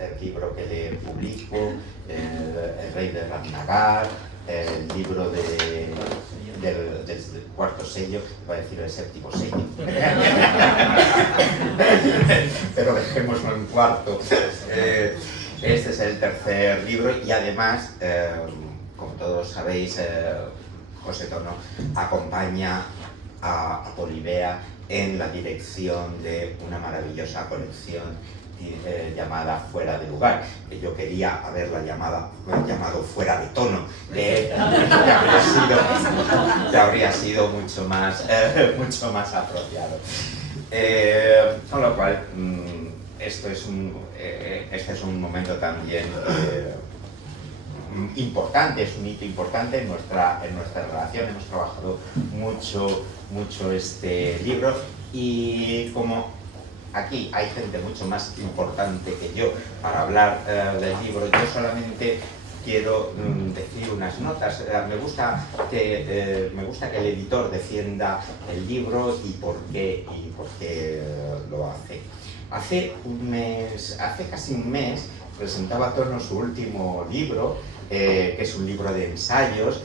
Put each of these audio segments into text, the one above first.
tercer libro que le publico, El Rey de Ragnagar, el libro del cuarto sello, iba a decir el séptimo sello, pero dejémoslo en cuarto. Este es el tercer libro y además, como todos sabéis, José Tono acompaña a Polibea en la dirección de una maravillosa colección llamada Fuera de Lugar, que yo quería haberla llamado Fuera de Tono, que habría sido mucho más apropiado. Con lo cual, este es un momento también importante, es un hito importante en nuestra relación. Hemos trabajado mucho este libro y como aquí hay gente mucho más importante que yo para hablar del libro, yo solamente quiero decir unas notas. Me gusta que el editor defienda el libro y por qué lo hace. Hace casi un mes presentaba Tono su último libro, que es un libro de ensayos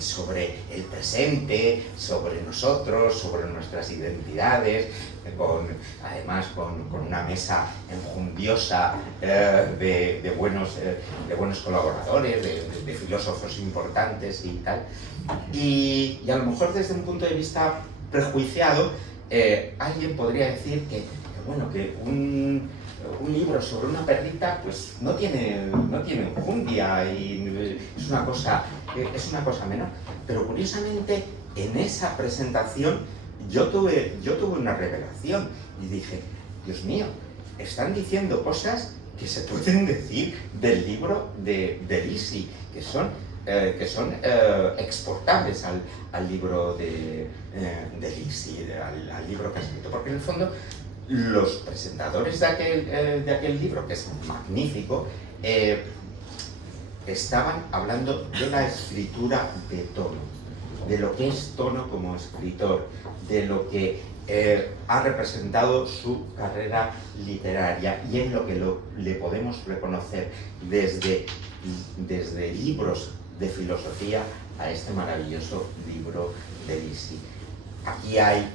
sobre el presente, sobre nosotros, sobre nuestras identidades, además con una mesa enjumbiosa de buenos colaboradores, de filósofos importantes y tal. Y a lo mejor desde un punto de vista prejuiciado, alguien podría decir que un libro sobre una perrita pues no tiene enjundia y es una cosa menor. Pero curiosamente en esa presentación yo tuve una revelación y dije, Dios mío, están diciendo cosas que se pueden decir del libro de Lisi, que son exportables al libro de Lisi, al libro que ha escrito, porque en el fondo los presentadores de aquel libro, que es magnífico, estaban hablando de la escritura de Tono, de lo que es Tono como escritor, de lo que ha representado su carrera literaria y en lo que le podemos reconocer desde libros de filosofía a este maravilloso libro de Lisi. Aquí hay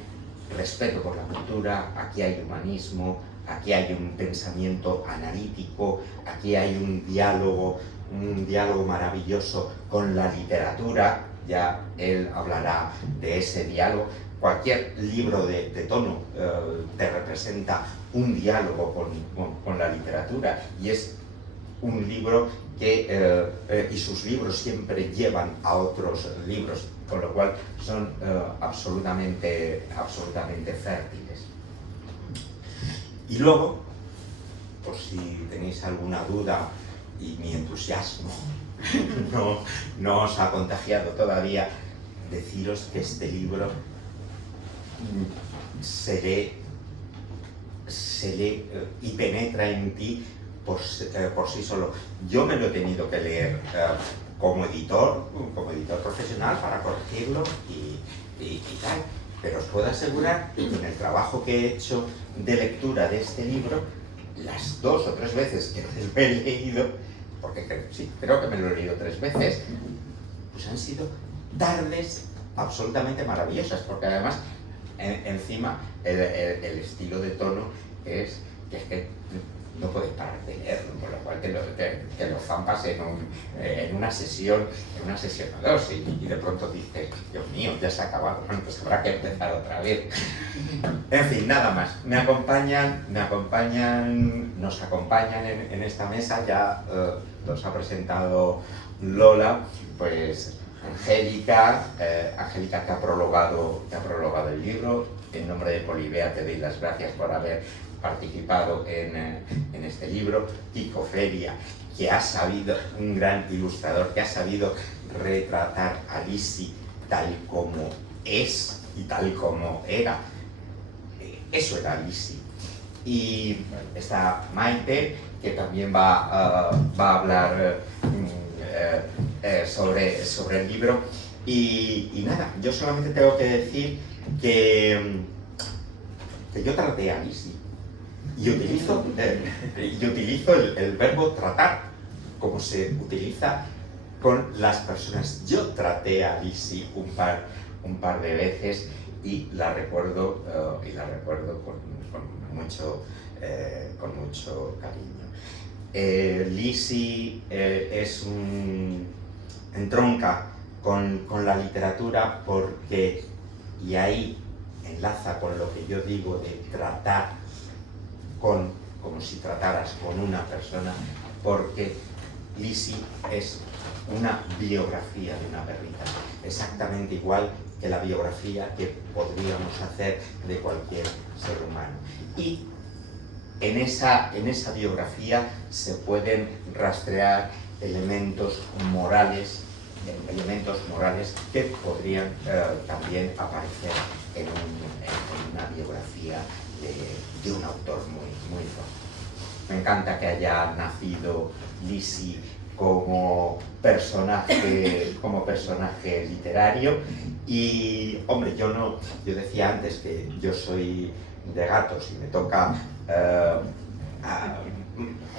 respeto por la cultura, aquí hay humanismo, aquí hay un pensamiento analítico, aquí hay un diálogo maravilloso con la literatura. Ya él hablará de ese diálogo. Cualquier libro de Tono te representa un diálogo con la literatura, y es un libro que, y sus libros siempre llevan a otros libros, con lo cual son absolutamente fértiles. Y luego, por si tenéis alguna duda y mi entusiasmo no os ha contagiado todavía, deciros que este libro se lee y penetra en ti por sí solo. Yo me lo he tenido que leer como editor profesional para corregirlo y tal, pero os puedo asegurar que en el trabajo que he hecho de lectura de este libro, las 2 o 3 veces que lo he leído, porque creo que me lo he leído 3 veces, pues han sido tardes absolutamente maravillosas, porque además encima el estilo de Tono es que no puedes parar de leerlo, con lo cual te lo zampas en una sesión o 2 y de pronto dices, Dios mío, ya se ha acabado, bueno, pues habrá que empezar otra vez. En fin, nada más. Nos acompañan en esta mesa. Ya los ha presentado Lola, pues Angélica que ha prologado el libro. En nombre de Polibea te doy las gracias por haber participado en este libro. Kiko Feria, que ha sabido, un gran ilustrador, que ha sabido retratar a Lisi tal como es y tal como era. Eso era Lisi. Y está Maite, que también va a hablar sobre el libro. Y nada, yo solamente tengo que decir que yo traté a Lisi. Y utilizo el verbo tratar como se utiliza con las personas. Yo traté a Lizzie un par de veces y la recuerdo con mucho cariño. Lizzie entronca con la literatura porque, y ahí enlaza con lo que yo digo de tratar como si trataras con una persona, porque Lizzie es una biografía de una perrita, exactamente igual que la biografía que podríamos hacer de cualquier ser humano. Y en esa biografía se pueden rastrear elementos morales que podrían también aparecer en una biografía de un autor muy famoso. Me encanta que haya nacido Lizzie como personaje literario. Y hombre, yo decía antes que yo soy de gatos y me toca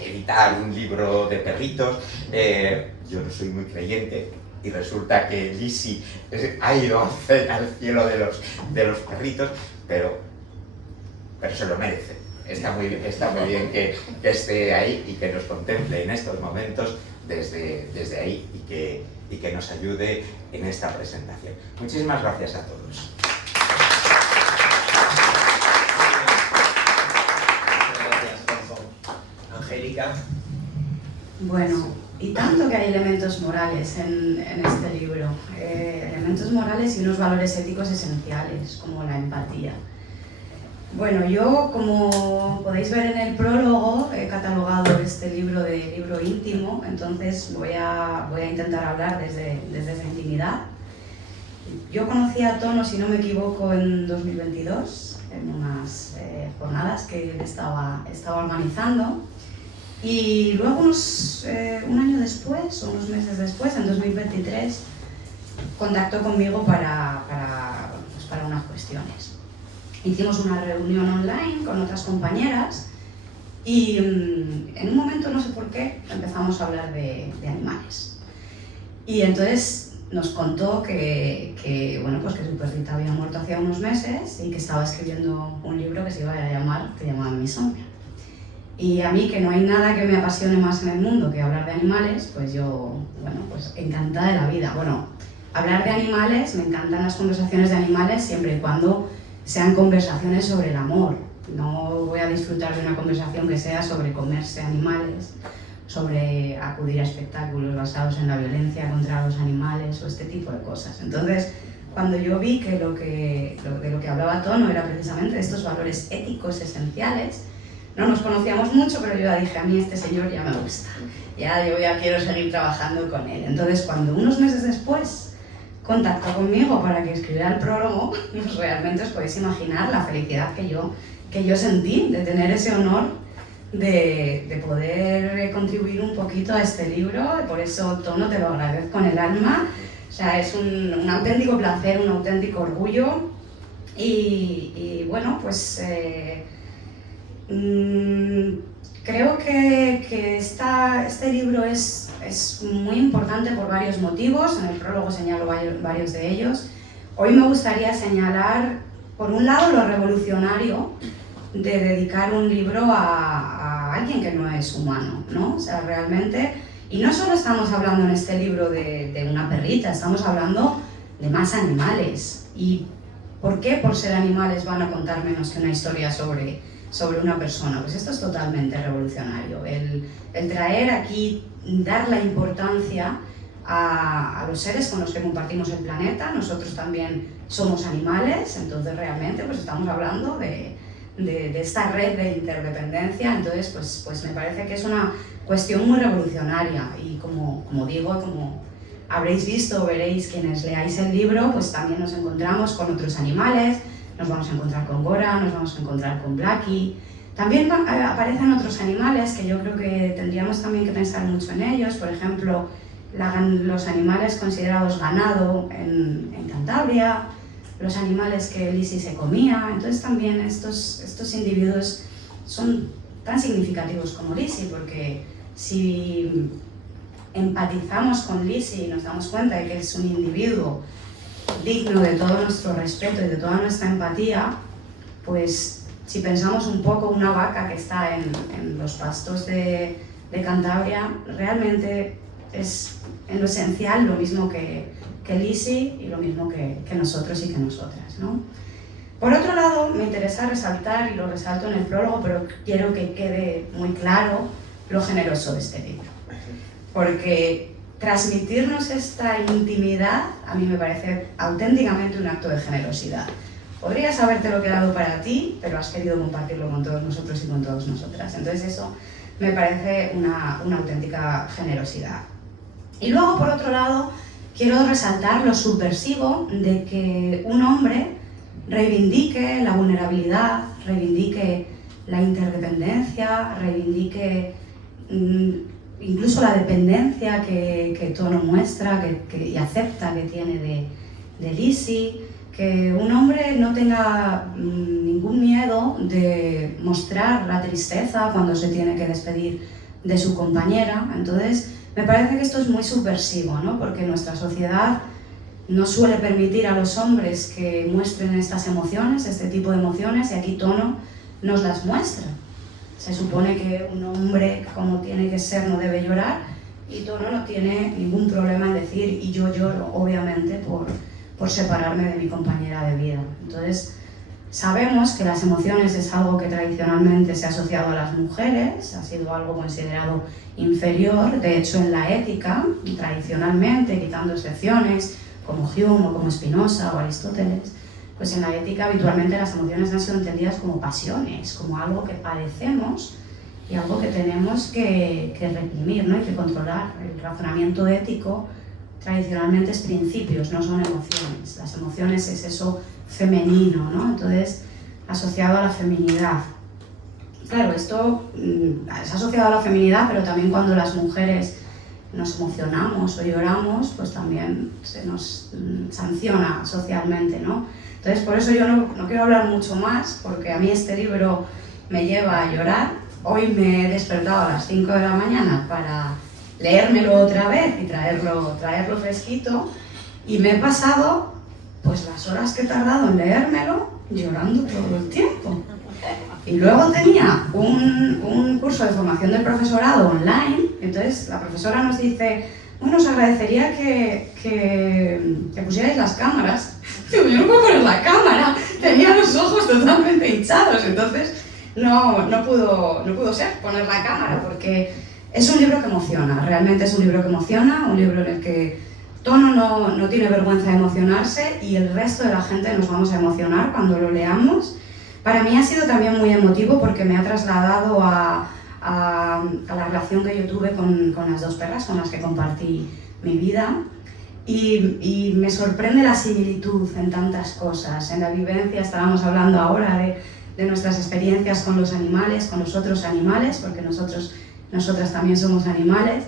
editar un libro de perritos. Yo no soy muy creyente y resulta que Lizzie ha ido al cielo de los perritos, pero se lo merece. Está muy bien que esté ahí y que nos contemple en estos momentos desde ahí y que nos ayude en esta presentación. Muchísimas gracias a todos. Angélica. Bueno, y tanto que hay elementos morales en este libro, elementos morales y unos valores éticos esenciales, como la empatía. Bueno, yo, como podéis ver en el prólogo, he catalogado este libro de libro íntimo, entonces voy a intentar hablar desde esa intimidad. Yo conocí a Tono, si no me equivoco, en 2022, en unas jornadas que él estaba organizando. Y luego un año después, o unos meses después, en 2023, contactó conmigo para unas cuestiones. Hicimos una reunión online con otras compañeras y en un momento, no sé por qué, empezamos a hablar de animales. Y entonces nos contó que su perrita había muerto hacía unos meses y que estaba escribiendo un libro que se iba a llamar Te llamaban mi sombra. Y a mí, que no hay nada que me apasione más en el mundo que hablar de animales, pues yo, encantada de la vida. Bueno, hablar de animales, me encantan las conversaciones de animales siempre y cuando sean conversaciones sobre el amor. No voy a disfrutar de una conversación que sea sobre comerse animales, sobre acudir a espectáculos basados en la violencia contra los animales o este tipo de cosas. Entonces, cuando yo vi que de lo que hablaba Tono era precisamente de estos valores éticos esenciales, no nos conocíamos mucho, pero yo ya dije, a mí este señor ya me gusta, yo ya quiero seguir trabajando con él. Entonces, cuando unos meses después contactó conmigo para que escribiera el prólogo, pues realmente os podéis imaginar la felicidad que yo sentí de tener ese honor de poder contribuir un poquito a este libro. Por eso, Tono, te lo agradezco con el alma. O sea, es un auténtico placer, un auténtico orgullo. Y bueno, pues creo que este libro es muy importante por varios motivos. En el prólogo señalo varios de ellos. Hoy me gustaría señalar, por un lado, lo revolucionario de dedicar un libro a alguien que no es humano, ¿no? O sea, realmente, y no solo estamos hablando en este libro de una perrita, estamos hablando de más animales. ¿Y por qué por ser animales van a contar menos que una historia sobre una persona? Pues esto es totalmente revolucionario, el traer aquí, dar la importancia a los seres con los que compartimos el planeta. Nosotros también somos animales, entonces realmente pues estamos hablando de esta red de interdependencia. Entonces pues me parece que es una cuestión muy revolucionaria y como digo, como habréis visto o veréis quienes leáis el libro, pues también nos encontramos con otros animales. Nos vamos a encontrar con Gora, nos vamos a encontrar con Blackie. También aparecen otros animales que yo creo que tendríamos también que pensar mucho en ellos. Por ejemplo, los animales considerados ganado en Cantabria, los animales que Lizzie se comía. Entonces también estos individuos son tan significativos como Lizzie, porque si empatizamos con Lizzie y nos damos cuenta de que es un individuo digno de todo nuestro respeto y de toda nuestra empatía, pues si pensamos un poco una vaca que está en los pastos de Cantabria, realmente es en lo esencial lo mismo que Lizzie y lo mismo que nosotros y que nosotras, ¿no? Por otro lado, me interesa resaltar, y lo resalto en el prólogo, pero quiero que quede muy claro lo generoso de este libro. Porque transmitirnos esta intimidad a mí me parece auténticamente un acto de generosidad. Podrías habértelo quedado para ti, pero has querido compartirlo con todos nosotros y con todas nosotras. Entonces eso me parece una auténtica generosidad. Y luego, por otro lado, quiero resaltar lo subversivo de que un hombre reivindique la vulnerabilidad, reivindique la interdependencia, reivindique incluso la dependencia que Tono muestra y acepta que tiene de Lizzie, que un hombre no tenga ningún miedo de mostrar la tristeza cuando se tiene que despedir de su compañera. Entonces, me parece que esto es muy subversivo, ¿no? Porque nuestra sociedad no suele permitir a los hombres que muestren estas emociones, este tipo de emociones, y aquí Tono nos las muestra. Se supone que un hombre, como tiene que ser, no debe llorar, y Tono no tiene ningún problema en decir, y yo lloro, obviamente, por separarme de mi compañera de vida. Entonces, sabemos que las emociones es algo que tradicionalmente se ha asociado a las mujeres, ha sido algo considerado inferior. De hecho, en la ética, tradicionalmente, quitando excepciones, como Hume o como Spinoza o Aristóteles, pues en la ética habitualmente las emociones han sido entendidas como pasiones, como algo que padecemos y algo que tenemos que reprimir, ¿no? Y que controlar. El razonamiento ético tradicionalmente es principios, no son emociones. Las emociones es eso femenino, ¿no? Entonces, asociado a la feminidad. Claro, esto es asociado a la feminidad, pero también cuando las mujeres nos emocionamos o lloramos, pues también se nos sanciona socialmente, ¿no? Entonces, por eso yo no quiero hablar mucho más, porque a mí este libro me lleva a llorar. Hoy me he despertado a las 5 de la mañana para leérmelo otra vez y traerlo fresquito, y me he pasado pues las horas que he tardado en leérmelo llorando todo el tiempo. Y luego tenía un curso de formación del profesorado online, entonces la profesora nos dice, bueno, os agradecería que pusierais las cámaras. Digo, yo no puedo poner la cámara, tenía los ojos totalmente hinchados, entonces no pudo ser poner la cámara, porque es un libro que emociona, realmente es un libro que emociona, un libro en el que Tono no tiene vergüenza de emocionarse y el resto de la gente nos vamos a emocionar cuando lo leamos. Para mí ha sido también muy emotivo porque me ha trasladado a la relación que yo tuve con las dos perras con las que compartí mi vida, y me sorprende la similitud en tantas cosas. En la vivencia, estábamos hablando ahora de nuestras experiencias con los animales, con los otros animales, porque nosotras también somos animales,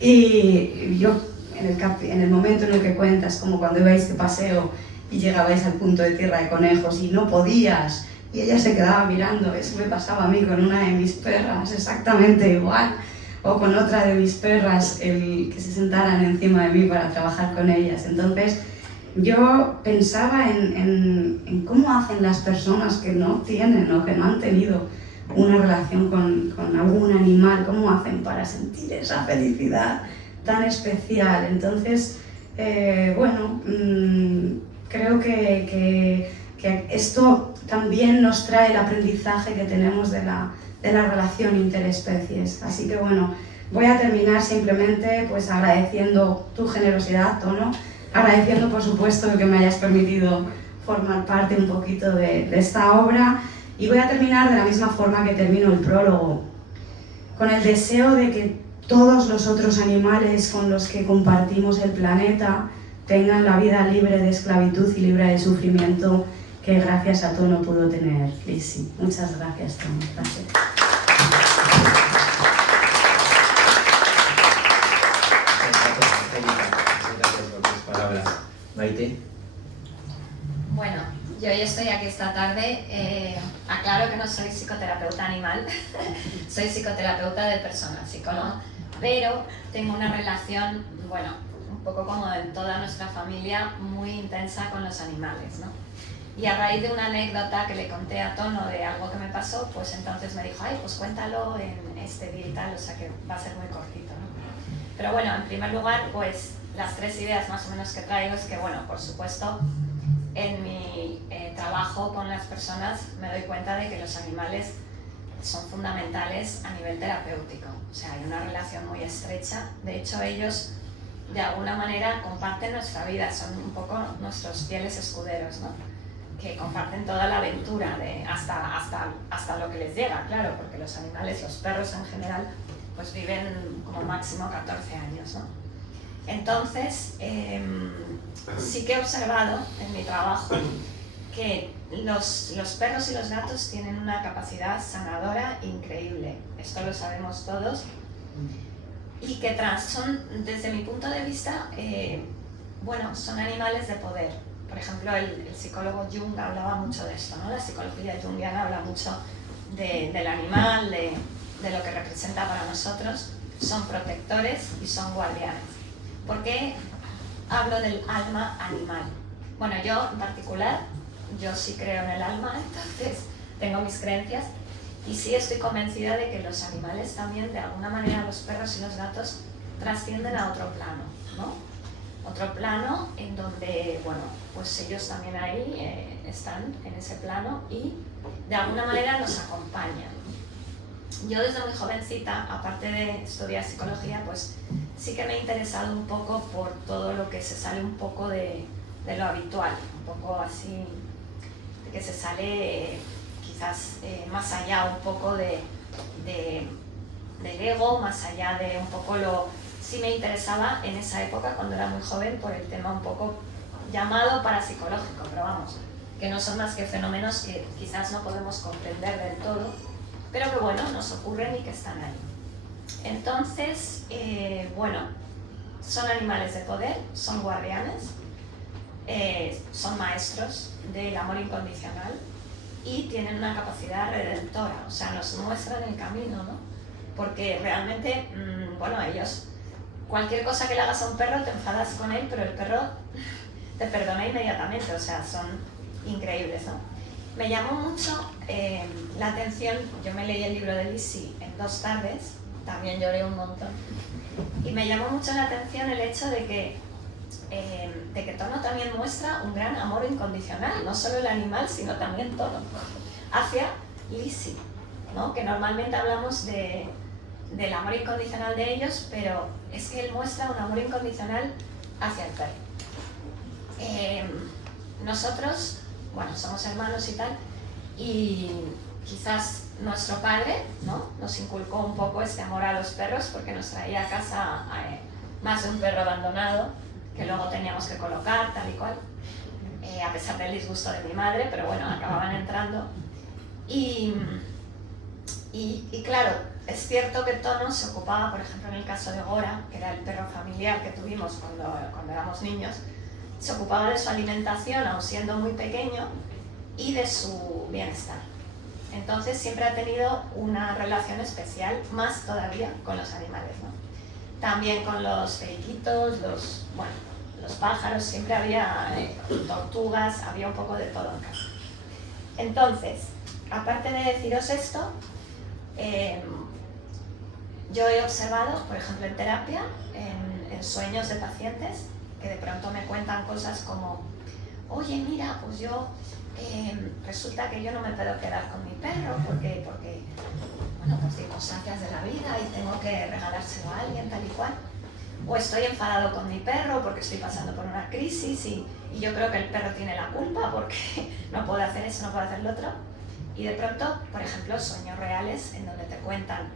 y yo en el momento en el que cuentas como cuando ibais de paseo y llegabais al punto de tierra de conejos y no podías, y ella se quedaba mirando, eso me pasaba a mí con una de mis perras, exactamente igual, o con otra de mis perras, el que se sentaran encima de mí para trabajar con ellas. Entonces yo pensaba en cómo hacen las personas que no tienen o que no han tenido una relación con algún animal, cómo hacen para sentir esa felicidad tan especial. Entonces, creo que esto también nos trae el aprendizaje que tenemos de la relación interespecies. Así que bueno, voy a terminar simplemente pues agradeciendo tu generosidad, Tono, agradeciendo por supuesto que me hayas permitido formar parte un poquito de esta obra, y voy a terminar de la misma forma que termino el prólogo, con el deseo de que todos los otros animales con los que compartimos el planeta tengan la vida libre de esclavitud y libre de sufrimiento que gracias a Tono pudo tener Lizzie. Muchas gracias, Tono. Gracias. Muchas gracias por tus palabras. Maite. Bueno, Yo hoy estoy aquí esta tarde, aclaro que no soy psicoterapeuta animal, soy psicoterapeuta de personas, psicóloga, pero tengo una relación, bueno, un poco como en toda nuestra familia, muy intensa con los animales, ¿no? Y a raíz de una anécdota que le conté a Tono de algo que me pasó, pues entonces me dijo, ay, pues cuéntalo en este día y tal, o sea que va a ser muy cortito, ¿no? Pero bueno, en primer lugar, pues las 3 ideas más o menos que traigo es que, bueno, por supuesto, en mi trabajo con las personas me doy cuenta de que los animales son fundamentales a nivel terapéutico. O sea, hay una relación muy estrecha. De hecho, ellos de alguna manera comparten nuestra vida, son un poco nuestros fieles escuderos, ¿no? Que comparten toda la aventura de hasta lo que les llega, claro, porque los animales, los perros en general, pues viven como máximo 14 años, ¿no? Entonces, sí que he observado en mi trabajo que los perros y los gatos tienen una capacidad sanadora increíble. Esto lo sabemos todos. Y que son, desde mi punto de vista, bueno, son animales de poder. Por ejemplo, el psicólogo Jung hablaba mucho de esto, ¿no? La psicología junguiana habla mucho del animal, de lo que representa para nosotros. Son protectores y son guardianes. ¿Por qué hablo del alma animal? Bueno, yo en particular, yo sí creo en el alma, entonces tengo mis creencias y sí estoy convencida de que los animales también, de alguna manera, los perros y los gatos trascienden a otro plano, ¿no? Otro plano en donde, bueno, pues ellos también ahí están en ese plano y de alguna manera nos acompañan. Yo desde muy jovencita, aparte de estudiar psicología, pues sí que me he interesado un poco por todo lo que se sale un poco de lo habitual, un poco así, de que se sale quizás más allá un poco del ego, más allá de un poco lo... Sí me interesaba en esa época, cuando era muy joven, por el tema un poco llamado parapsicológico, pero vamos, que no son más que fenómenos que quizás no podemos comprender del todo, pero que bueno, nos ocurren y que están ahí. Entonces, bueno, son animales de poder, son guardianes, son maestros del amor incondicional y tienen una capacidad redentora, o sea, nos muestran el camino, ¿no? Porque realmente, bueno, ellos, cualquier cosa que le hagas a un perro te enfadas con él, pero el perro te perdona inmediatamente, o sea, son increíbles, ¿no? Me llamó mucho la atención, yo me leí el libro de Lizzie en 2 tardes, también lloré un montón, y me llamó mucho la atención el hecho de que Tono también muestra un gran amor incondicional, no solo el animal, sino también Tono, hacia Lizzie, ¿no? Que normalmente hablamos del amor incondicional de ellos, pero es que él muestra un amor incondicional hacia el perro. Nosotros, bueno, somos hermanos y tal, y quizás nuestro padre, ¿no?, nos inculcó un poco este amor a los perros porque nos traía a casa más de un perro abandonado que luego teníamos que colocar, tal y cual, a pesar del disgusto de mi madre, pero bueno, acababan entrando. Y claro, es cierto que Tono se ocupaba, por ejemplo, en el caso de Gora, que era el perro familiar que tuvimos cuando éramos niños, se ocupaba de su alimentación, aun siendo muy pequeño, y de su bienestar. Entonces siempre ha tenido una relación especial, más todavía con los animales, ¿no? También con los periquitos, los pájaros, siempre había tortugas, había un poco de todo en casa. Entonces, aparte de deciros esto, yo he observado, por ejemplo, en terapia, en sueños de pacientes, que de pronto me cuentan cosas como, oye, mira, pues yo, resulta que yo no me puedo quedar con mi perro porque bueno, pues circunstancias de la vida y tengo que regalárselo a alguien, tal y cual. O estoy enfadado con mi perro porque estoy pasando por una crisis y yo creo que el perro tiene la culpa porque no puede hacer eso, no puede hacer lo otro. Y de pronto, por ejemplo, sueños reales en donde te cuentan,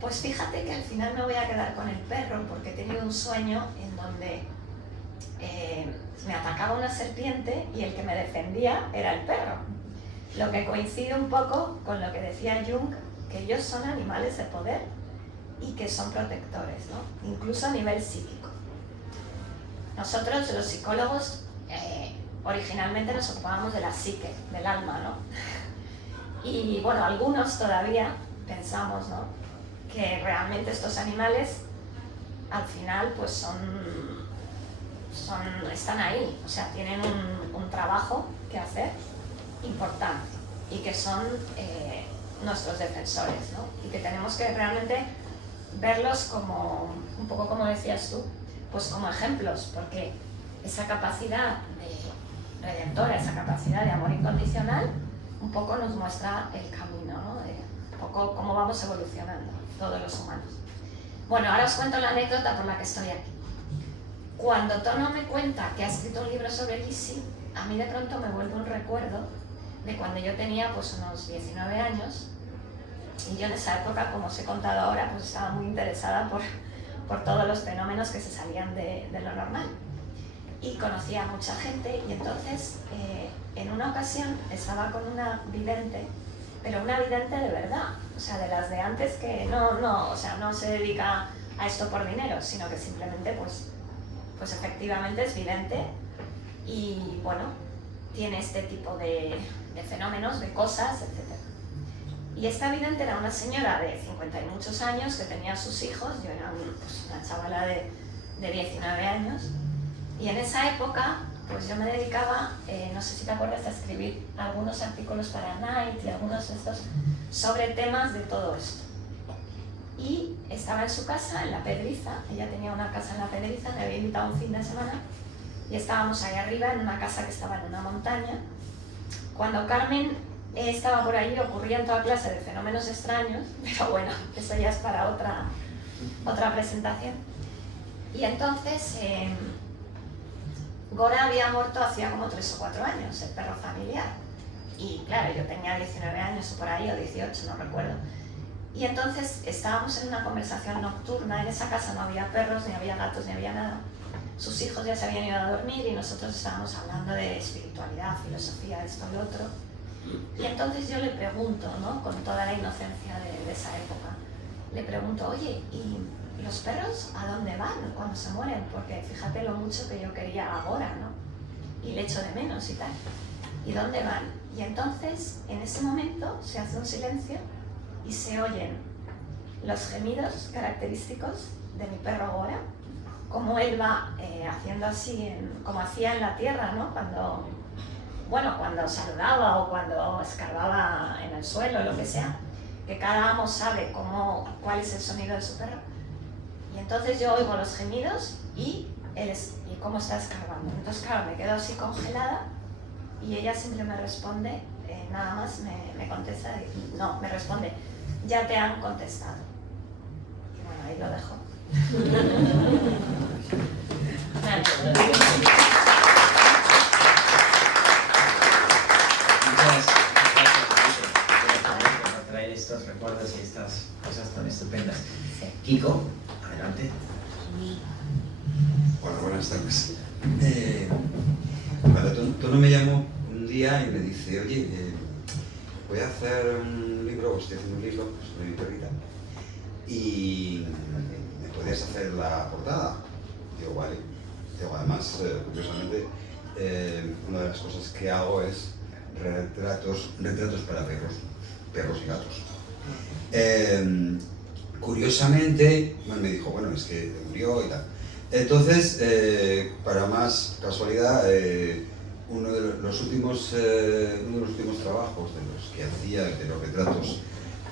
pues fíjate que al final me voy a quedar con el perro porque he tenido un sueño en donde me atacaba una serpiente y el que me defendía era el perro. Lo que coincide un poco con lo que decía Jung, que ellos son animales de poder y que son protectores, ¿no? Incluso a nivel psíquico. Nosotros, los psicólogos, originalmente nos ocupábamos de la psique, del alma, ¿no? Y bueno, algunos todavía pensamos, ¿no?, que realmente estos animales al final pues están ahí, o sea, tienen un trabajo que hacer importante y que son nuestros defensores, ¿no? Y que tenemos que realmente verlos como, un poco como decías tú, pues como ejemplos, porque esa capacidad de redentora, esa capacidad de amor incondicional, un poco nos muestra el camino, ¿no? Un poco cómo vamos evolucionando todos los humanos. Bueno, ahora os cuento la anécdota por la que estoy aquí. Cuando Tono me cuenta que ha escrito un libro sobre Lizzie, a mí de pronto me vuelve un recuerdo de cuando yo tenía pues unos 19 años, y yo en esa época, como os he contado ahora, pues estaba muy interesada por todos los fenómenos que se salían de lo normal. Y conocía a mucha gente, y entonces en una ocasión estaba con una vidente, pero una vidente de verdad, o sea, de las de antes que no se dedica a esto por dinero, sino que simplemente pues efectivamente es vidente y bueno, tiene este tipo de fenómenos, de cosas, etc. Y esta vidente era una señora de 50 y muchos años que tenía sus hijos, yo era una chavala de 19 años, y en esa época pues yo me dedicaba, no sé si te acuerdas, a escribir algunos artículos para Night y algunos de estos sobre temas de todo esto. Y estaba en su casa, en La Pedriza, ella tenía una casa en La Pedriza, me había invitado un fin de semana, y estábamos ahí arriba en una casa que estaba en una montaña. Cuando Carmen estaba por allí ocurrían toda clase de fenómenos extraños, pero bueno, eso ya es para otra presentación. Y entonces Gora había muerto hacía como 3 o 4 años, el perro familiar. Y claro, yo tenía 19 años o por ahí, o 18, no recuerdo. Y entonces estábamos en una conversación nocturna, en esa casa no había perros, ni había gatos, ni había nada. Sus hijos ya se habían ido a dormir y nosotros estábamos hablando de espiritualidad, filosofía, esto y lo otro. Y entonces yo le pregunto, ¿no?, con toda la inocencia de esa época, le pregunto, oye, ¿y los perros a dónde van cuando se mueren? Porque fíjate lo mucho que yo quería ahora, ¿no? Y le echo de menos y tal. ¿Y dónde van? Y entonces, en ese momento, se hace un silencio y se oyen los gemidos característicos de mi perro Gora, como él va haciendo así, como hacía en la tierra, ¿no?, cuando saludaba o cuando escarbaba en el suelo, lo que sea, que cada amo sabe cuál es el sonido de su perro. Y entonces yo oigo los gemidos y cómo está escarbando. Entonces claro, me quedo así congelada y ella siempre me responde, nada más me contesta, no, me responde, ya te han contestado. Y bueno, ahí lo dejo. Por traer estos recuerdos y estas cosas tan estupendas. Sí. Kiko, adelante. Hola, buenas tardes. Tono me llamó un día y me dice, oye, voy a hacer un libro, o estoy haciendo un libro sobre mi perrita, y ¿me podrías hacer la portada? Digo, vale. Digo, además, curiosamente, una de las cosas que hago es retratos para perros y gatos. Curiosamente, me dijo, bueno, es que murió y tal. Entonces, para más casualidad, uno de los últimos trabajos de los que hacía, de los retratos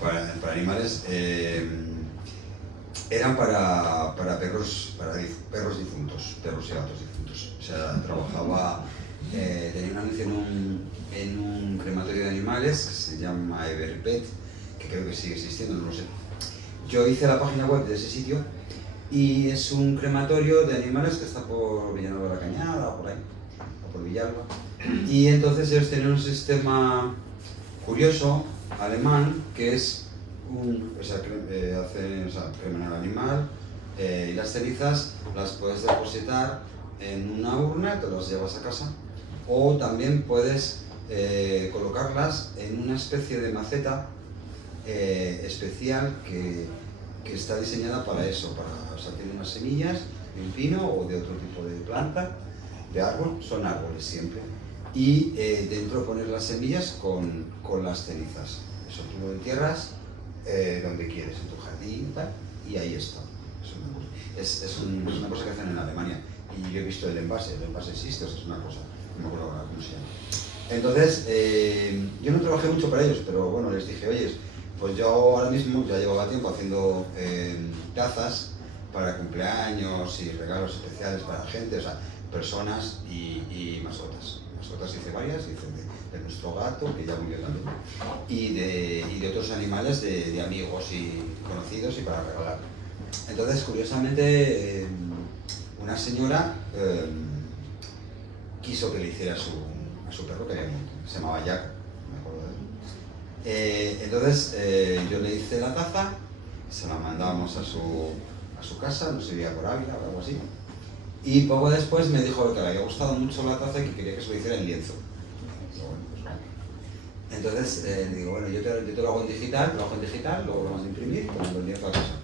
para animales, eran para perros difuntos, perros y gatos difuntos. O sea, trabajaba, tenía un anuncio en un crematorio de animales que se llama Everpet, que creo que sigue existiendo, no lo sé. Yo hice la página web de ese sitio y es un crematorio de animales que está por Villanueva de la Cañada, o por ahí, o por Villalba. Y entonces ellos tienen un sistema curioso, alemán, que es creman al animal y las cenizas las puedes depositar en una urna, te las llevas a casa, o también puedes colocarlas en una especie de maceta especial que está diseñada para eso, tiene unas semillas de un pino o de otro tipo de planta, de árbol, son árboles siempre. Y dentro poner las semillas con las cenizas. Eso tú lo entierras donde quieres, en tu jardín y tal, y ahí está. Es una cosa que hacen en Alemania. Y yo he visto el envase existe, o sea, es una cosa, no me acuerdo ahora cómo se llama. Entonces, yo no trabajé mucho para ellos, pero bueno, les dije, oye, pues yo ahora mismo ya llevaba tiempo haciendo tazas para cumpleaños y regalos especiales para gente, o sea, personas y mascotas. Mascotas hice varias, hice de nuestro gato, que ya murió también, y de otros animales de amigos y conocidos y para regalar. Entonces, curiosamente, una señora quiso que le hiciera a su perro, que se llamaba Jack, me acuerdo de él. Entonces, yo le hice la taza, se la mandamos a su casa, no sé, vivía por Ávila o algo así. Y poco después me dijo que le había gustado mucho la taza y que quería que se lo hiciera en lienzo. Entonces le digo, bueno, yo te lo hago en digital, luego lo vamos a imprimir, poniendo el lienzo a casa.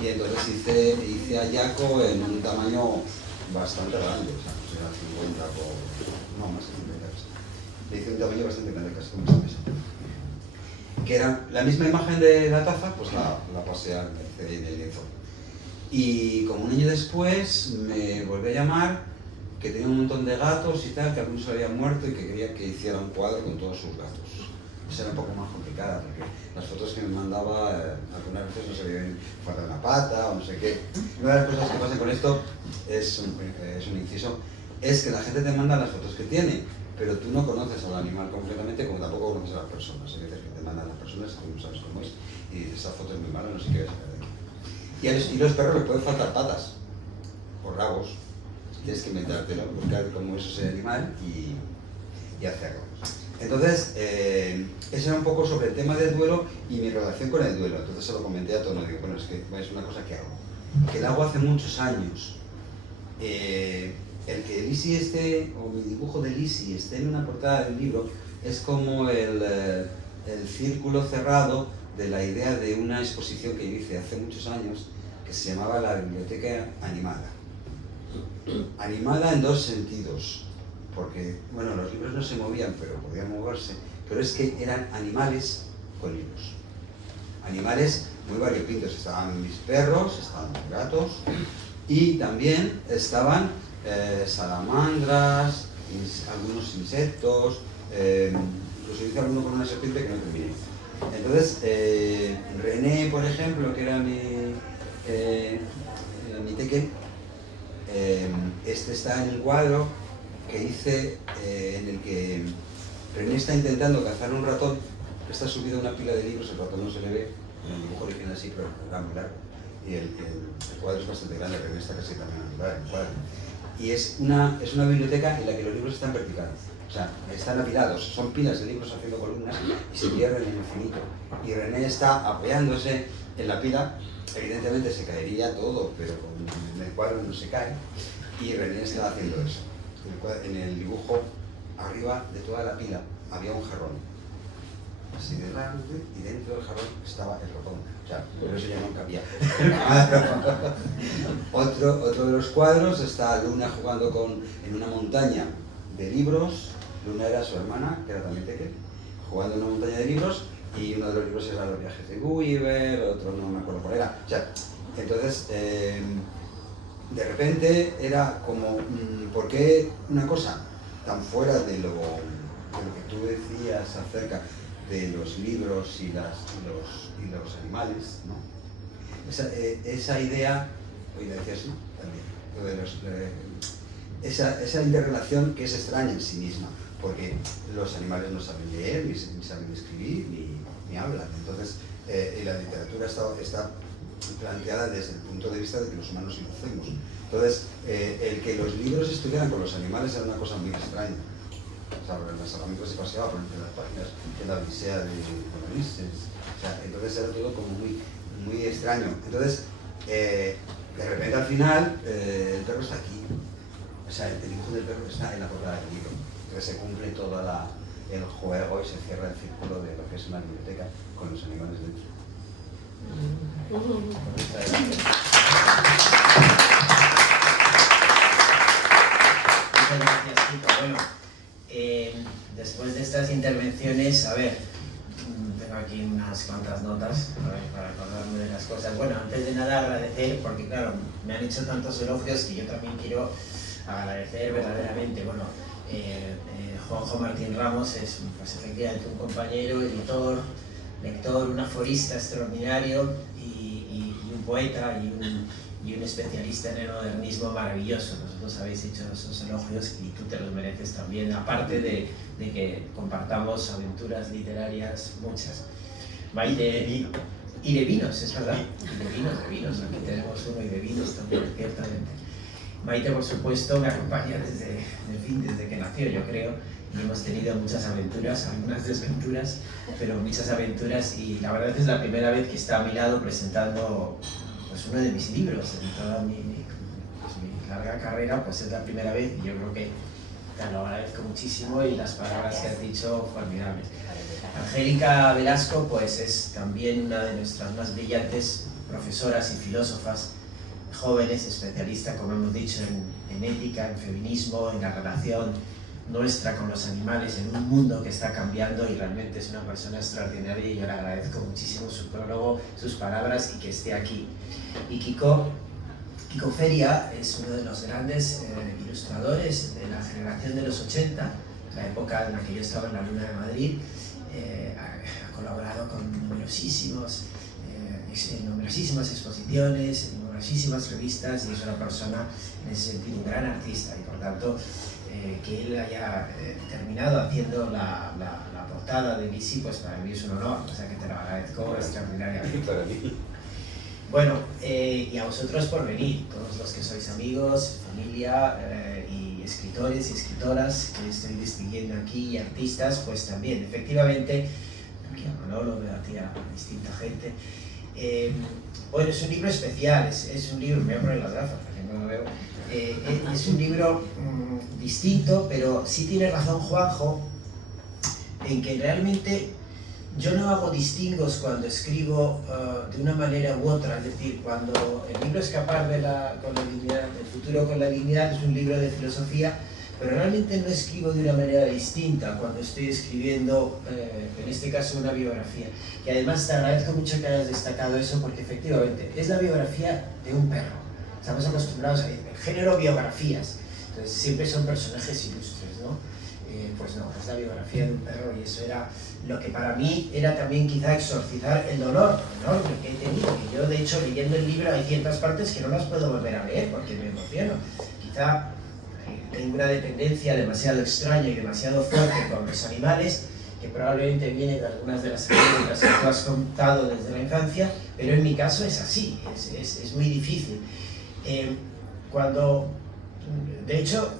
Y entonces hice a Jaco en un tamaño bastante grande, o sea, no sé, era 50 por... no, más de 50 casi. Le hice un tamaño bastante grande, casi como esta mesa. Que era la misma imagen de la taza, pues la pasé al lienzo. Y como un año después me volvió a llamar, que tenía un montón de gatos y tal, que algunos habían muerto y que quería que hiciera un cuadro con todos sus gatos. Esa era un poco más complicada, porque las fotos que me mandaba, algunas veces no se veían, falta una pata o no sé qué. Una de las cosas que pasa con esto es un inciso, es que la gente te manda las fotos que tiene, pero tú no conoces al animal completamente, como tampoco conoces a las personas. Hay veces que te mandan las personas y tú no sabes cómo es, y esa foto es muy mala, no sé qué voy a sacar de aquí. Y los perros les pueden faltar patas o rabos. Tienes que inventártelo, buscar cómo es ese animal y hacerlo. Entonces, ese era un poco sobre el tema del duelo y mi relación con el duelo. Entonces se lo comenté a Tono, digo, bueno, es que es una cosa que hago. Que la hago hace muchos años. El que Lisi esté, o mi dibujo de Lisi esté en una portada del libro, es como el círculo cerrado de la idea de una exposición que yo hice hace muchos años, que se llamaba la Biblioteca Animada. Animada en dos sentidos, porque, bueno, los libros no se movían, pero podían moverse, pero es que eran animales con libros. Animales muy variopintos, estaban mis perros, estaban mis gatos, y también estaban salamandras, algunos insectos, incluso hice alguno con una serpiente que no terminé. Entonces, René, por ejemplo, que era mi teque, este está en el cuadro que hice, en el que René está intentando cazar un ratón que está subido a una pila de libros, el ratón no se le ve, en el dibujo original sí, pero era muy largo. Y el cuadro es bastante grande, René está casi también en el cuadro. Y es una biblioteca en la que los libros están verticales. O sea, están apilados, son pilas de libros haciendo columnas y se pierden en el infinito. Y René está apoyándose en la pila, evidentemente se caería todo, pero en el cuadro no se cae. Y René está haciendo eso. En el dibujo, arriba de toda la pila, había un jarrón. Así de grande, y dentro del jarrón estaba el ratón. O sea, por eso ya no cabía. Otro de los cuadros está Luna jugando en una montaña de libros. Luna era su hermana, que era también teque, jugando en una montaña de libros, y uno de los libros era Los viajes de Gulliver, otro no me acuerdo cuál era. O sea, entonces, de repente era como, ¿por qué una cosa tan fuera de lo que tú decías acerca de los libros y los animales, ¿no? Esa idea, hoy la decías tú también, esa interrelación que es extraña en sí misma, porque los animales no saben leer, ni saben escribir, ni hablan. Entonces, la literatura está planteada desde el punto de vista de que los humanos sí lo hacemos. Entonces, el que los libros estuvieran con los animales era una cosa muy extraña. O sea, las salamandras se paseaba por entre las páginas de la Odisea de Ulises. O sea, entonces era todo como muy extraño. Entonces, de repente al final, el perro está aquí. O sea, el dibujo del perro está en la portada del libro. Entonces se cumple todo el juego y se cierra el círculo de lo que es una biblioteca con los animales dentro. Muchas gracias. Muchas gracias, Kiko. Bueno, después de estas intervenciones, a ver, tengo aquí unas cuantas notas para acordarme de las cosas. Bueno, antes de nada agradecer, porque claro, me han hecho tantos elogios que yo también quiero agradecer verdaderamente. Bueno, Juanjo Martín Ramos es pues, efectivamente un compañero, editor, lector, un aforista extraordinario y un poeta y un especialista en el modernismo maravilloso. Vosotros habéis hecho esos elogios y tú te los mereces también, aparte de que compartamos aventuras literarias muchas. Maite, y de vinos, es verdad, de vinos, aquí tenemos uno y de vinos también, ciertamente. Maite, por supuesto, me acompaña desde que nació, yo creo, y hemos tenido muchas aventuras, algunas desventuras, pero muchas aventuras, y la verdad es la primera vez que está a mi lado presentando pues, uno de mis libros. En toda mi larga carrera, pues es la primera vez, y yo creo que te lo agradezco muchísimo, y las palabras que has dicho formidables. Angélica Velasco, pues es también una de nuestras más brillantes profesoras y filósofas jóvenes, especialista, como hemos dicho, en ética, en feminismo, en la relación nuestra con los animales, en un mundo que está cambiando, y realmente es una persona extraordinaria, y yo le agradezco muchísimo su prólogo, sus palabras, y que esté aquí. Y Kiko Feria es uno de los grandes ilustradores de la generación de los 80, la época en la que yo estaba en la Luna de Madrid. Ha colaborado con numerosísimas exposiciones, en numerosísimas revistas, y es una persona en ese sentido un gran artista, y por tanto que él haya terminado haciendo la portada de Lisi, pues para mí es un honor, o sea que te lo agradezco extraordinariamente. Para mí. Bueno, y a vosotros por venir, todos los que sois amigos, familia y escritores y escritoras que estoy distinguiendo aquí, y artistas, pues también, efectivamente, aquí a Manolo, veo a ti a distinta gente. Bueno, es un libro especial, es un libro, me voy a poner las gafas porque no lo veo, es un libro distinto, pero sí tiene razón Juanjo en que realmente yo no hago distingos cuando escribo de una manera u otra, es decir, cuando el libro Escapar con la dignidad, el futuro con la dignidad, es un libro de filosofía, pero realmente no escribo de una manera distinta cuando estoy escribiendo, en este caso, una biografía. Y además te agradezco mucho que hayas destacado eso, porque efectivamente es la biografía de un perro. Estamos acostumbrados al género biografías, entonces siempre son personajes ilustres, ¿no? Pues no, es la biografía de un perro, y eso era lo que para mí era también quizá exorcizar el dolor enorme que he tenido, que yo de hecho leyendo el libro hay ciertas partes que no las puedo volver a leer porque me emociono. Quizá tengo una dependencia demasiado extraña y demasiado fuerte con los animales, que probablemente viene de algunas de las anécdotas que tú has contado desde la infancia, pero en mi caso es así, es muy difícil. De hecho,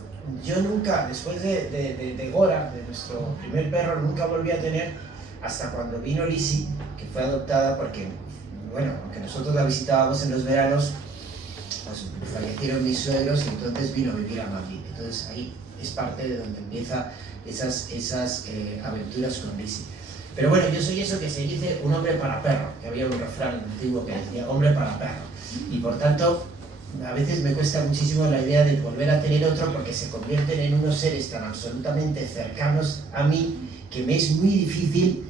yo nunca, después de Gora, de nuestro primer perro, nunca volví a tener, hasta cuando vino Lisi, que fue adoptada porque, bueno, aunque nosotros la visitábamos en los veranos, pues fallecieron mis suegros, y entonces vino a vivir a Madrid. Entonces ahí es parte de donde empieza esas aventuras con Lisi. Pero bueno, yo soy eso que se dice un hombre para perro, que había un refrán antiguo que decía hombre para perro, y por tanto a veces me cuesta muchísimo la idea de volver a tener otro, porque se convierten en unos seres tan absolutamente cercanos a mí que me es muy difícil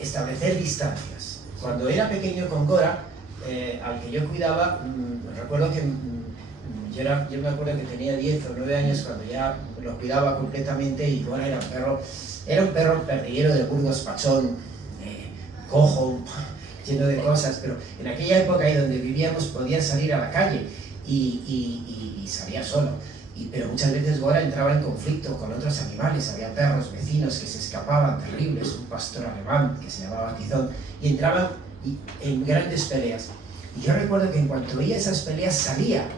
establecer distancias. Cuando era pequeño con Gora, al que yo cuidaba, recuerdo que yo me acuerdo que tenía 10 o 9 años cuando ya lo cuidaba completamente, y Gora era un perro perdiguero de Burgos Pachón, cojo, lleno de cosas, pero en aquella época ahí donde vivíamos podía salir a la calle y salía solo. Pero muchas veces Gora entraba en conflicto con otros animales, había perros vecinos que se escapaban terribles, un pastor alemán que se llamaba Tizón, y entraban en grandes peleas. Y yo recuerdo que en cuanto veía esas peleas salía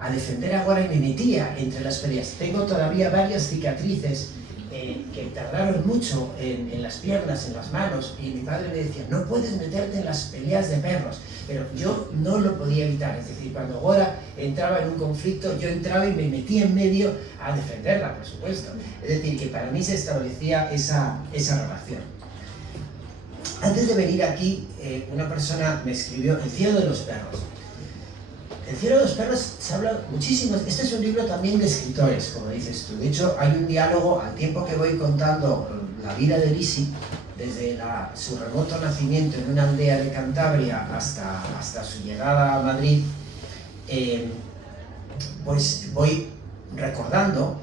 a defender a Gora y me metía entre las peleas. Tengo todavía varias cicatrices que tardaron mucho en las piernas, en las manos, y mi padre me decía, no puedes meterte en las peleas de perros, pero yo no lo podía evitar. Es decir, cuando Gora entraba en un conflicto, yo entraba y me metía en medio a defenderla, por supuesto. Es decir, que para mí se establecía esa relación. Antes de venir aquí, una persona me escribió El cielo de los perros. El cielo de los perros se habla muchísimo. Este es un libro también de escritores, como dices tú. De hecho, hay un diálogo al tiempo que voy contando la vida de Lisi, desde su remoto nacimiento en una aldea de Cantabria hasta su llegada a Madrid, pues voy recordando,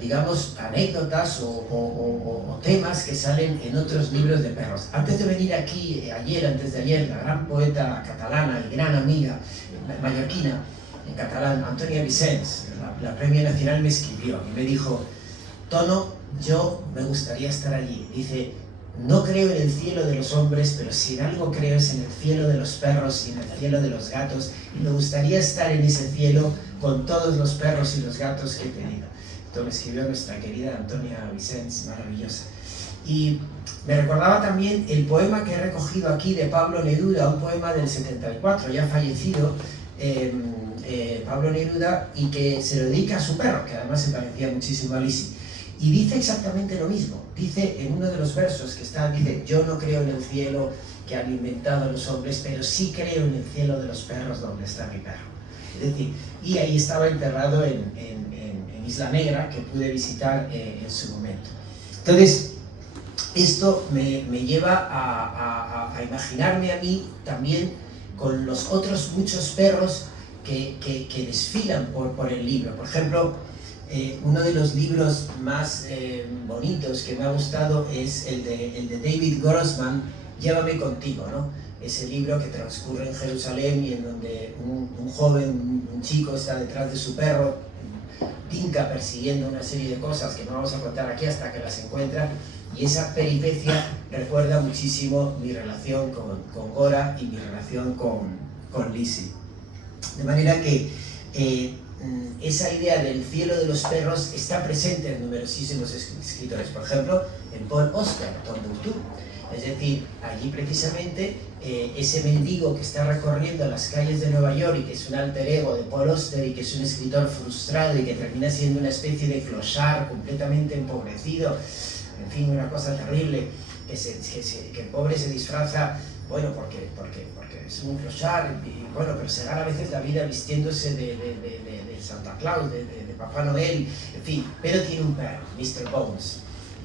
digamos, anécdotas o temas que salen en otros libros de perros. Antes de venir aquí, antes de ayer, la gran poeta catalana y gran amiga mallorquina, en catalán, Antonia Vicens, la Premio Nacional, me escribió y me dijo: Tono, yo me gustaría estar allí. Dice: no creo en el cielo de los hombres, pero si en algo creo es en el cielo de los perros y en el cielo de los gatos, y me gustaría estar en ese cielo con todos los perros y los gatos que he tenido. Esto me escribió nuestra querida Antonia Vicens, maravillosa. Y me recordaba también el poema que he recogido aquí de Pablo Neruda, un poema del 74, ya fallecido, Pablo Neruda, y que se lo dedica a su perro, que además se parecía muchísimo a Lisi. Y dice exactamente lo mismo. Dice en uno de los versos que está, dice: yo no creo en el cielo que han inventado los hombres, pero sí creo en el cielo de los perros donde está mi perro. Es decir, y ahí estaba enterrado en Isla Negra, que pude visitar en su momento. Entonces, esto me lleva a imaginarme a mí también con los otros muchos perros que desfilan por el libro. Por ejemplo, uno de los libros más bonitos que me ha gustado es el de David Grossman, Llévame contigo, ¿no? Ese libro que transcurre en Jerusalén y en donde un joven, un chico está detrás de su perro, Tinka, persiguiendo una serie de cosas que no vamos a contar aquí hasta que las encuentra, y esa peripecia recuerda muchísimo mi relación con Gora y mi relación con Lisi. De manera que esa idea del cielo de los perros está presente en numerosísimos escritores. Por ejemplo, en Paul Auster, Tombuctú. Es decir, allí precisamente ese mendigo que está recorriendo las calles de Nueva York y que es un alter ego de Paul Auster y que es un escritor frustrado y que termina siendo una especie de clochard completamente empobrecido, en fin, una cosa terrible, que el pobre se disfraza, bueno, porque es un clochard, y bueno, pero se gana a veces la vida vistiéndose de Santa Claus, de Papá Noel, en fin, pero tiene un perro, Mr. Bones.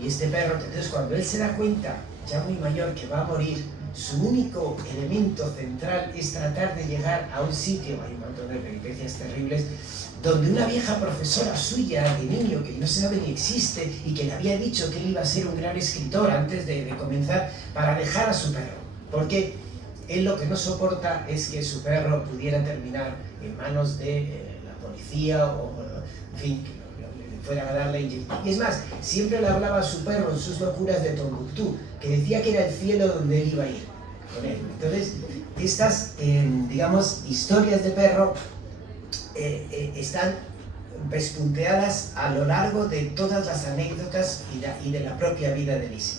Y este perro, entonces cuando él se da cuenta, ya muy mayor, que va a morir, su único elemento central es tratar de llegar a un sitio, hay un montón de peripecias terribles, donde una vieja profesora suya de niño, que no sabe ni existe, y que le había dicho que él iba a ser un gran escritor antes de comenzar, para dejar a su perro. Porque él lo que no soporta es que su perro pudiera terminar en manos de la policía o en fin, fuera a darle inyección. Y es más, siempre le hablaba a su perro en sus locuras de Tombuctú, que decía que era el cielo donde él iba a ir con él. Entonces, estas, digamos, historias de perro están pespunteadas a lo largo de todas las anécdotas y de la propia vida de Lisi.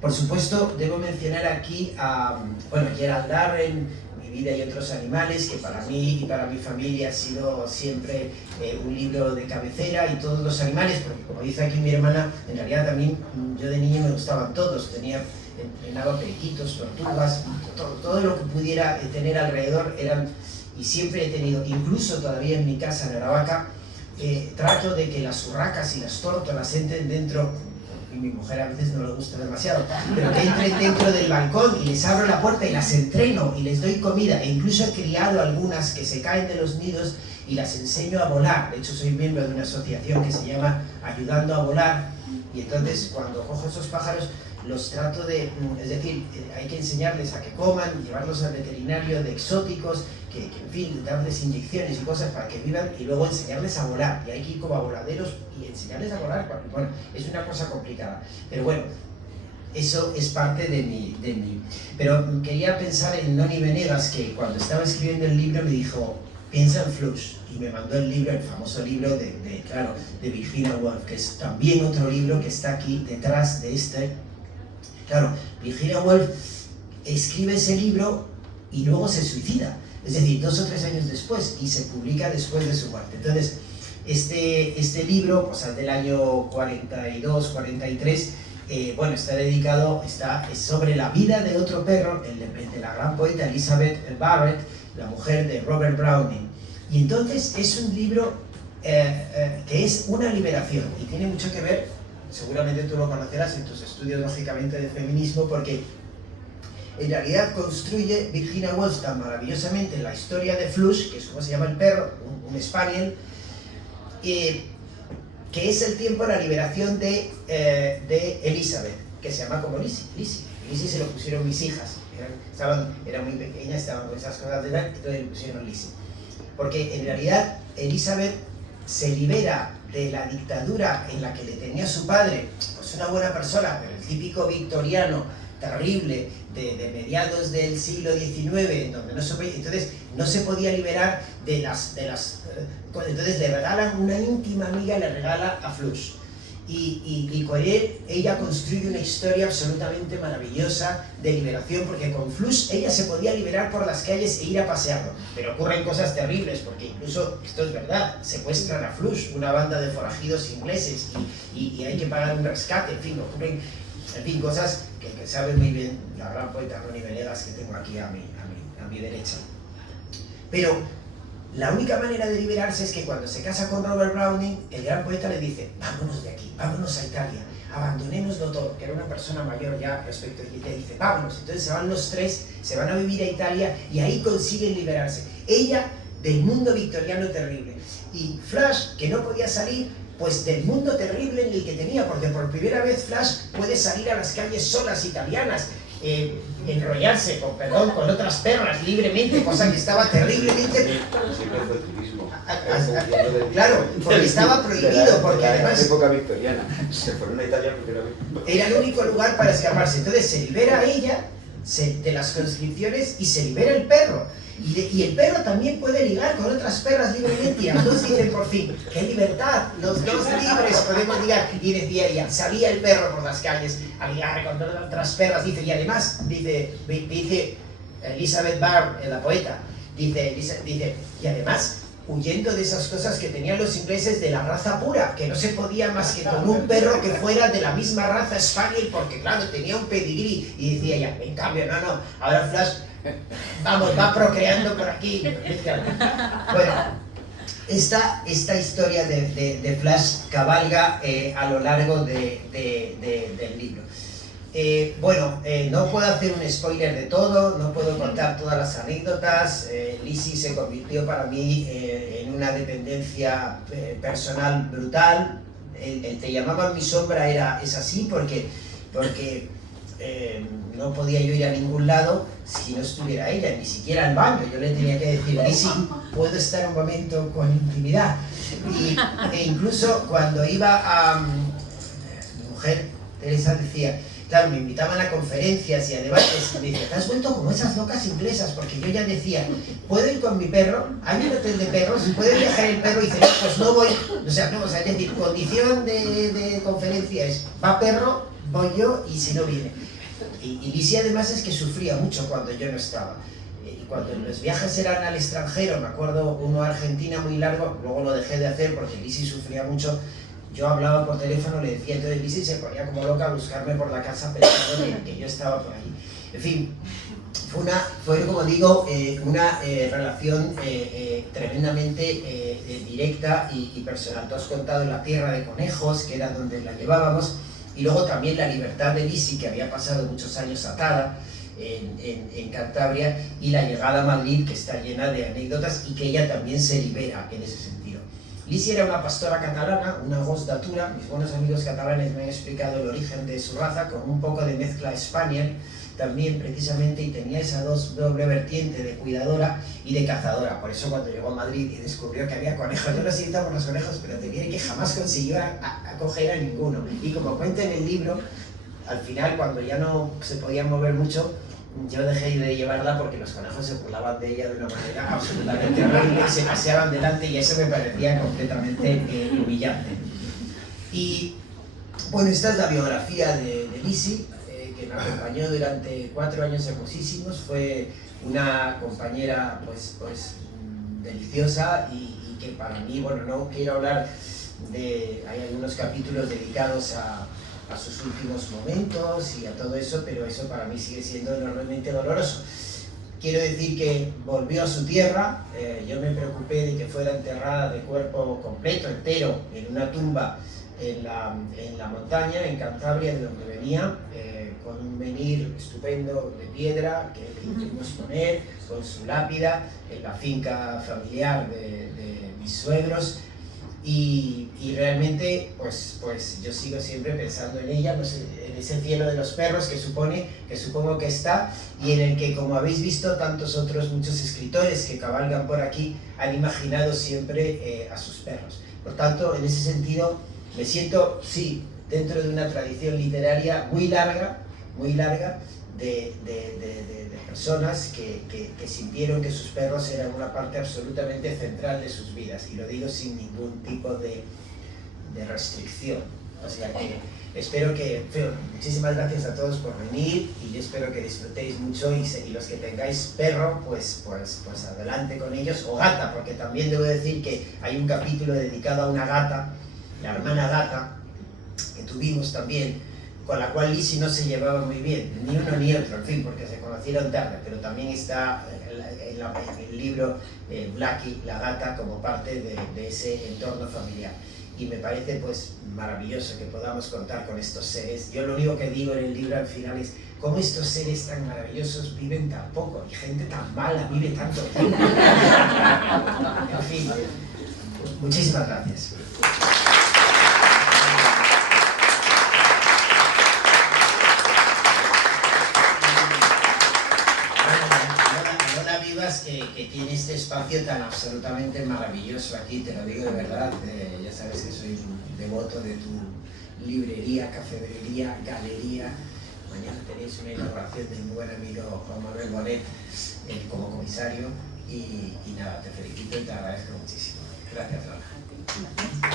Por supuesto, debo mencionar aquí a Gerald Darren, Mi vida y otros animales, que para mí y para mi familia ha sido siempre un libro de cabecera, y todos los animales, porque como dice aquí mi hermana, en realidad también yo de niño me gustaban todos, entrenaba periquitos, tortugas, todo lo que pudiera tener alrededor eran, y siempre he tenido, incluso todavía en mi casa en Aravaca, trato de que las urracas y las tórtolas entren dentro, y mi mujer a veces no le gusta demasiado, pero que entren dentro del balcón y les abro la puerta y las entreno y les doy comida, e incluso he criado algunas que se caen de los nidos y las enseño a volar. De hecho, soy miembro de una asociación que se llama Ayudando a Volar, y entonces cuando cojo esos pájaros los trato de, es decir, hay que enseñarles a que coman, llevarlos al veterinario de exóticos, que en fin, darles inyecciones y cosas para que vivan, y luego enseñarles a volar, y hay que ir como a voladeros y enseñarles a volar, bueno, es una cosa complicada, pero bueno, eso es parte de mi... Pero quería pensar en Noni Venegas, que cuando estaba escribiendo el libro me dijo, piensa en Flush, y me mandó el libro, el famoso libro de Virginia Woolf, que es también otro libro que está aquí detrás de este. Claro, Virginia Woolf escribe ese libro y luego se suicida, es decir, 2 o 3 años después, y se publica después de su muerte. Entonces, este libro, o sea, del año 42, 43, bueno, está dedicado, es sobre la vida de otro perro, el de la gran poeta Elizabeth Barrett, la mujer de Robert Browning. Y entonces es un libro que es una liberación y tiene mucho que ver, seguramente tú lo conocerás en tus estudios lógicamente de feminismo, porque en realidad construye Virginia Woolf tan maravillosamente la historia de Flush, que es como se llama el perro, un spaniel, que es el tiempo de la liberación de Elizabeth, que se llama como Lizzie. Lizzie se lo pusieron mis hijas, era muy pequeña, estaban con esas cosas de edad, entonces le pusieron Lizzie. Porque en realidad Elizabeth se libera de la dictadura en la que le tenía su padre, pues una buena persona, pero el típico victoriano terrible de mediados del siglo XIX, donde entonces no se podía liberar de las entonces le regalan una íntima amiga, le regala a Flush. Y con él ella construye una historia absolutamente maravillosa de liberación, porque con Flush ella se podía liberar por las calles e ir a pasearlo, pero ocurren cosas terribles, porque incluso, esto es verdad, secuestran a Flush, una banda de forajidos ingleses, y hay que pagar un rescate, en fin, ocurren cosas que sabe muy bien la gran poeta Ronnie Venegas, que tengo aquí a mi derecha. Pero la única manera de liberarse es que cuando se casa con Robert Browning, el gran poeta le dice: vámonos de aquí, vámonos a Italia, abandonémoslo todo, que era una persona mayor ya respecto a ella, dice: vámonos. Entonces se van los tres, se van a vivir a Italia y ahí consiguen liberarse. Ella del mundo victoriano terrible y Flash, que no podía salir, pues del mundo terrible en el que tenía, porque por primera vez Flash puede salir a las calles solas italianas, enrollarse con otras perras libremente, cosa que estaba terriblemente... Claro, porque estaba prohibido, porque además... época victoriana, se fueron a Italia porque era el único lugar para escaparse. Entonces se libera a ella de las conscripciones y se libera el perro. Y el perro también puede ligar con otras perras libremente, y las dos dicen: por fin, ¡qué libertad! Los dos libres podemos ligar. Y decía ella, salía el perro por las calles a ligar con otras perras, dice, y además, dice Elizabeth Barr, la poeta, dice, y además, huyendo de esas cosas que tenían los ingleses de la raza pura, que no se podía más que con un perro que fuera de la misma raza spaniel, porque claro, tenía un pedigrí, y decía ella, en cambio, no, ahora Flash... vamos, va procreando por aquí. Bueno, esta historia de Flash cabalga a lo largo del libro. No puedo hacer un spoiler de todo, no puedo contar todas las anécdotas. Lizzie se convirtió para mí en una dependencia personal brutal. El te llamaban mi sombra es así porque no podía yo ir a ningún lado si no estuviera ella, ni siquiera al baño. Yo le tenía que decir: Lizzie, ¿puedo estar un momento con intimidad? E incluso cuando iba a... mi mujer, Teresa, decía, claro, me invitaban a conferencias y a debates, y me dice: te has vuelto como esas locas inglesas, porque yo ya decía, ¿puedo ir con mi perro? Hay un hotel de perros, ¿puede viajar el perro? Y dice, no, pues no voy. O sea, es decir, condición de conferencia es, va perro, voy yo, y si no viene. Y Lizzie además es que sufría mucho cuando yo no estaba. Y cuando los viajes eran al extranjero, me acuerdo uno a Argentina muy largo, luego lo dejé de hacer porque Lizzie sufría mucho. Yo hablaba por teléfono, le decía, entonces Lizzie se ponía como loca a buscarme por la casa pensando que yo estaba por allí. En fin, fue como digo, una relación tremendamente directa y personal. Tú has contado la tierra de conejos, que era donde la llevábamos, y luego también la libertad de Lizzie, que había pasado muchos años atada en Cantabria, y la llegada a Madrid, que está llena de anécdotas y que ella también se libera en ese sentido. Lizzie era una pastora catalana, una voz datura. Mis buenos amigos catalanes me han explicado el origen de su raza con un poco de mezcla spaniel también, precisamente, y tenía esa doble vertiente de cuidadora y de cazadora. Por eso cuando llegó a Madrid y descubrió que había conejos, yo lo siento por los conejos, pero te diré que jamás consiguió acoger a ninguno. Y como cuenta en el libro, al final, cuando ya no se podía mover mucho, yo dejé de llevarla porque los conejos se burlaban de ella de una manera absolutamente horrible, se paseaban delante, y eso me parecía completamente humillante. Y bueno, esta es la biografía de Lizzie, que me acompañó durante 4 años hermosísimos. Fue una compañera pues deliciosa, y que para mí, bueno, no quiero hablar hay algunos capítulos dedicados a sus últimos momentos y a todo eso, pero eso para mí sigue siendo enormemente doloroso. quiero decir que volvió a su tierra. Yo me preocupé de que fuera enterrada de cuerpo completo, entero, en una tumba en la montaña, en Cantabria, de donde venía, con un menhir estupendo de piedra que pudimos poner, con su lápida, en la finca familiar de mis suegros. Y realmente, pues yo sigo siempre pensando en ella, pues, en ese cielo de los perros que supongo que está, y en el que, como habéis visto, muchos escritores que cabalgan por aquí han imaginado siempre a sus perros. Por tanto, en ese sentido, me siento, sí, dentro de una tradición literaria muy larga de personas que sintieron que sus perros eran una parte absolutamente central de sus vidas, y lo digo sin ningún tipo de restricción. O sea que espero que, muchísimas gracias a todos por venir, y yo espero que disfrutéis mucho, y los que tengáis perro, pues adelante con ellos, o gata, porque también debo decir que hay un capítulo dedicado a una gata, la hermana gata, que tuvimos también, con la cual Lizzie no se llevaba muy bien, ni uno ni otro, en fin, porque se conocieron tarde, pero también está en el libro Blackie, la gata, como parte de ese entorno familiar. Y me parece pues maravilloso que podamos contar con estos seres. Yo lo único que digo en el libro al final es cómo estos seres tan maravillosos viven tan poco, y gente tan mala vive tanto tiempo. En fin, muchísimas gracias. Que tiene este espacio tan absolutamente maravilloso aquí, te lo digo de verdad. Ya sabes que soy un devoto de tu librería, cafetería, galería. Mañana tenéis una inauguración de mi buen amigo Juan Manuel Bonet como comisario, y nada, te felicito y te agradezco muchísimo. Gracias, Lola.